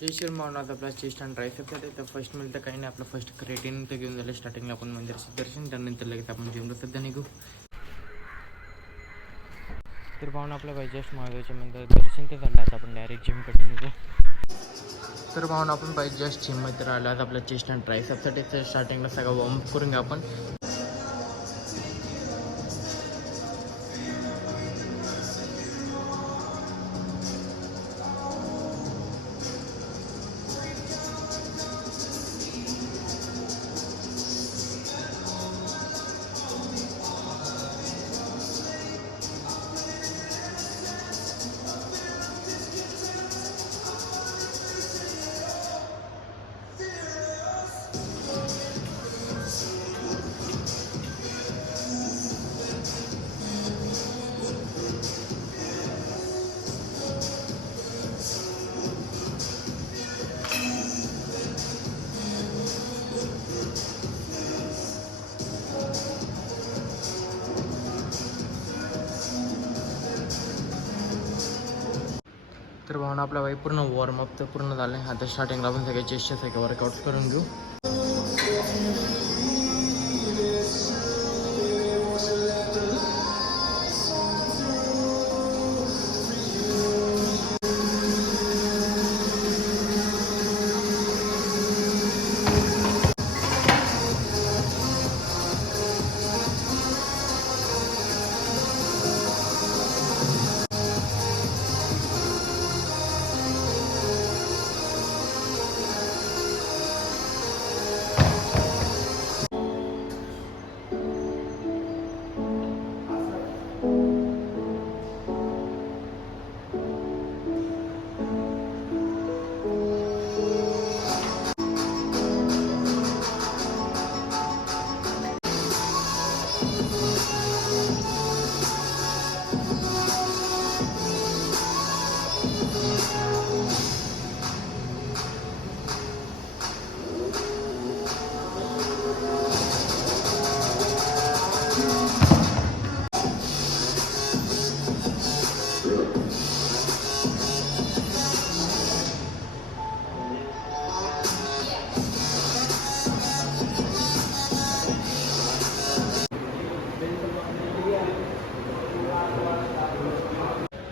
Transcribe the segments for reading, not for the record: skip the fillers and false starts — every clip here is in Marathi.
जय श्रीमान. आता आपला चेस्ट आणि ट्रायसेप्स आहे. तर फर्स्ट मिळतं काही नाही, आपलं फर्स्ट क्रिएटिन तर घेऊन झालं. स्टार्टिंगला आपण मंदिराचं दर्शन, त्यानंतर लगेच आपण जिमला सध्या निघू. तर पाहून आपलं पाहिजे जस्ट महादेवाच्या मंदिरात दर्शन ते झालं. आता आपण डायरेक्ट जिमकडे निघू. तर पाहून आपण पाहिजे जस्ट जिममध्ये राहिलो. आता आपल्या चेस्ट आणि ट्रायसेप्ससाठी तर स्टार्टिंगला सगळं वॉर्मअप करून घ्या आपण. तर भावना आपला बाई पूर्ण वॉर्मअप तर पूर्ण झालं आहे. आता स्टार्टिंगला आपण सगळे चेस्टचे सगळे वर्कआउट्स करून घेऊ.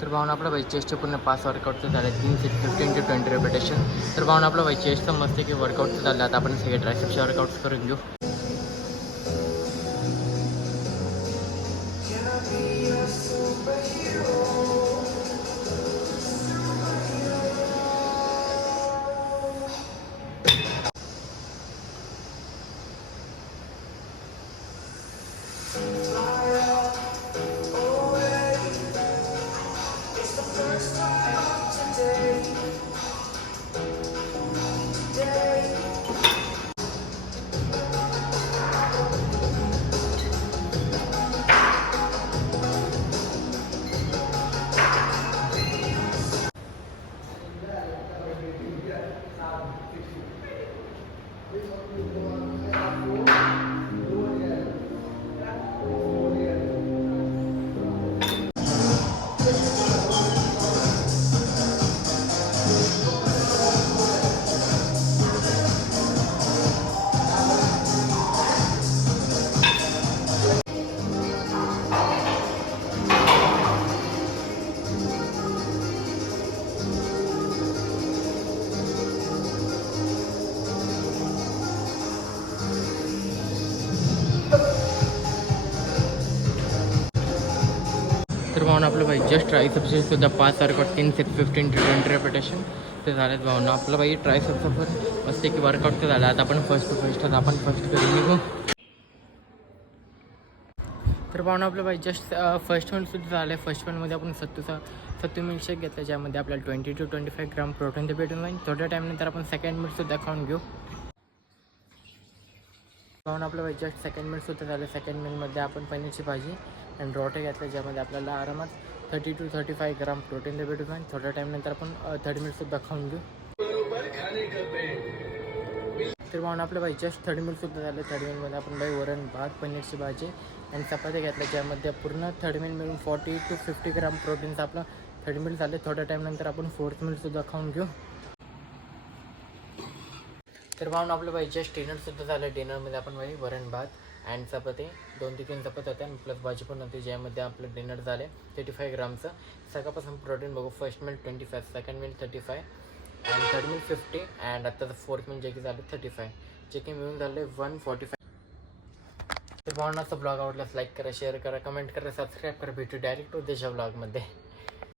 तर भावना आपला बाई चेस्टचे पूर्ण 5 वर्कआउटचं झालं. 3 सेट 15 to 20 रेपिटेशन. तर भावना आपला बाई चेस्टचं मस्त की वर्कआउटचं झालं. आता आपण सगळे ट्रायसेप्सचे वर्कआउट्स करून घेऊ. तर भावना आपलं बाई जस्ट ट्रायसेप्सचे सुद्धा 5 वर्कआउट 3 सेट 15 to 20 रेपिटेशन ते झालेत. भावना आपलं बाई ट्रायसेप्सचं पण मस्त की वर्कआउट तर झालं. आता आपण फर्स्ट करून निघू. तर भावना आपलं बाई जस्ट फर्स्ट मिलसुद्धा झालं आहे. फर्स्ट मिलमध्ये आपण सत्तू मिल्कशेक घेतलं, ज्यामध्ये आपल्याला 20 to 25 ग्राम प्रोटीन ते भेटून जाईल. थोड्या टाईमनंतर आपण सेकंड मिलसुद्धा खाऊन घेऊ. भावना आपलं बाई जस्ट सेकंड मिलसुद्धा झालं. सेकंड मिलमध्ये आपण पनीरची भाजी आणि रोटे घेतले, ज्यामध्ये आपल्याला आरामात 30 to 35 ग्राम प्रोटीन ते भेटून जाईल. थोड्या टाईमनंतर आपण थर्ड मिलसुद्धा खाऊन घेऊ. तर भावना आपलं बाई जस्ट 30 मिलसुद्धा झालं. 30 मिलमध्ये आपण बाई वरण भात पनीरची भाजी आणि चपात्या घेतल्या, ज्यामध्ये पूर्ण 30 मिल मिळून 40 to 50 ग्राम प्रोटीनचं आपलं 30 मिल झाले. थोड्या टाईमनंतर आपण 4th मिलसुद्धा खाऊन घेऊ. तर भावना आपलं पाहिजे जस्ट डिनरसुद्धा झालं. डिनरमध्ये आपण पाहिजे वरण भात अँड चपाती 2 ते 3 चपाती होत्या प्लस भाजी पण होती, ज्यामध्ये आपलं डिनर झाले 35 ग्रामचं. सकाळपासून प्रोटीन बघू. First meal 25, second meal 35 and third meal 50 and आत्ताचं फोर्थ मील जे की झालं 35, जे की मिळून झाले 145. तर भावनाचा ब्लॉग आवडल्यास लाईक करा, शेअर करा, कमेंट करा, सबस्क्राईब करा. भेटू डायरेक्ट उद्याच्या ब्लॉगमध्ये.